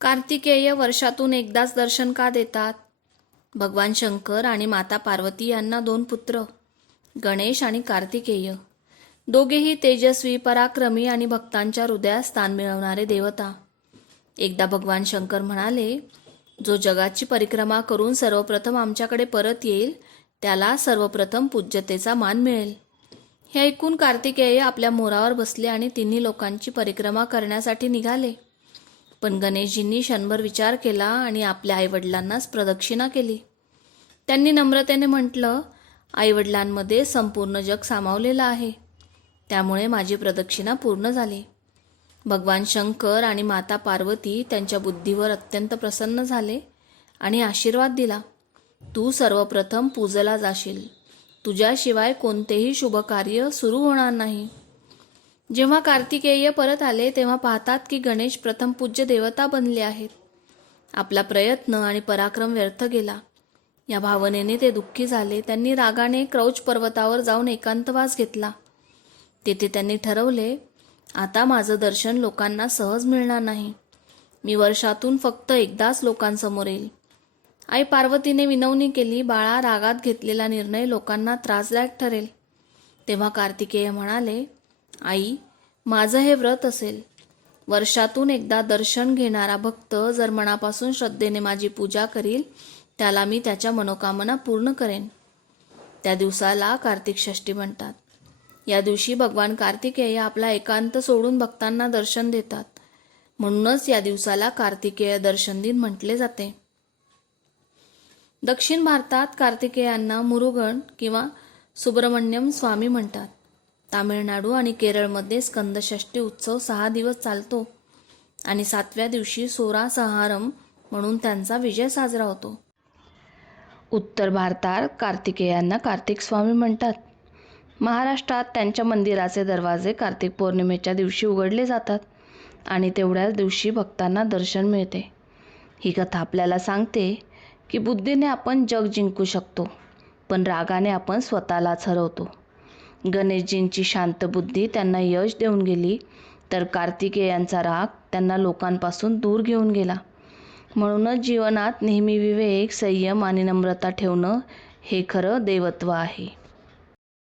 कार्तिकेय वर्षातून एकदाच दर्शन का देतात? भगवान शंकर आणि माता पार्वती यांना दोन पुत्र गणेश आणि कार्तिकेय. दोघेही तेजस्वी पराक्रमी आणि भक्तांच्या हृदयात स्थान मिळवणारे देवता. एकदा भगवान शंकर म्हणाले जो जगाची परिक्रमा करून सर्वप्रथम आमच्याकडे परत येईल त्याला सर्वप्रथम पूज्यतेचा मान मिळेल. हे ऐकून कार्तिकेय आपल्या मोरावर बसले आणि तिन्ही लोकांची परिक्रमा करण्यासाठी निघाले. पण गणेशजींनी क्षणभर विचार केला आणि आपल्या आईवडिलांनाच प्रदक्षिणा केली. त्यांनी नम्रतेने म्हटलं आईवडिलांमध्ये संपूर्ण जग सामावलेलं आहे. त्यामुळे माझी प्रदक्षिणा पूर्ण झाली. भगवान शंकर आणि माता पार्वती त्यांच्या बुद्धीवर अत्यंत प्रसन्न झाले आणि आशीर्वाद दिला. तू सर्वप्रथम पूजला जाशील. तुझ्याशिवाय कोणतेही शुभकार्य सुरू होणार नाही. जेव्हा कार्तिकेय परत आले तेव्हा पाहतात की गणेश प्रथम पूज्य देवता बनले आहेत. आपला प्रयत्न आणि पराक्रम व्यर्थ गेला. या भावनेने ते दुःखी झाले. त्यांनी रागाने क्रौच पर्वतावर जाऊन एकांतवास घेतला. तेथे त्यांनी ठरवले आता माझं दर्शन लोकांना सहज मिळणार नाही. मी वर्षातून फक्त एकदाच लोकांसमोर येईल. आई पार्वतीने विनवणी केली बाळा रागात घेतलेला निर्णय लोकांना त्रासदायक ठरेल. तेव्हा कार्तिकेय म्हणाले आई माझं हे व्रत असेल. वर्षातून एकदा दर्शन घेणारा भक्त जर मनापासून श्रद्धेने माझी पूजा करील त्याला मी त्याच्या मनोकामना पूर्ण करेन. त्या दिवसाला कार्तिक षष्ठी म्हणतात. या दिवशी भगवान कार्तिकेय आपला एकांत सोडून भक्तांना दर्शन देतात. म्हणूनच या दिवसाला कार्तिकेय दर्शन दिन म्हटले जाते. दक्षिण भारतात कार्तिकेयांना मुरुगण किंवा सुब्रमण्यम स्वामी म्हणतात. तामिळनाडू आणि केरळमध्ये स्कंदषष्ठी उत्सव सहा दिवस चालतो आणि सातव्या दिवशी सोरा सहारम म्हणून त्यांचा विजय साजरा होतो. उत्तर भारतात कार्तिकेयांना कार्तिक स्वामी म्हणतात. महाराष्ट्रात त्यांच्या मंदिराचे दरवाजे कार्तिक पौर्णिमेच्या दिवशी उघडले जातात आणि तेवढ्याच दिवशी भक्तांना दर्शन मिळते. ही कथा आपल्याला सांगते की बुद्धीने आपण जग जिंकू शकतो पण रागाने आपण स्वतःलाच हरवतो. गणेशजींची शांत बुद्धी त्यांना यश देऊन गेली. तर कार्तिकेयांचा राग त्यांना लोकांपासून दूर घेऊन गेला. म्हणूनच जीवनात नेहमी विवेक संयम आणि नम्रता ठेवणं हे खरं देवत्व आहे.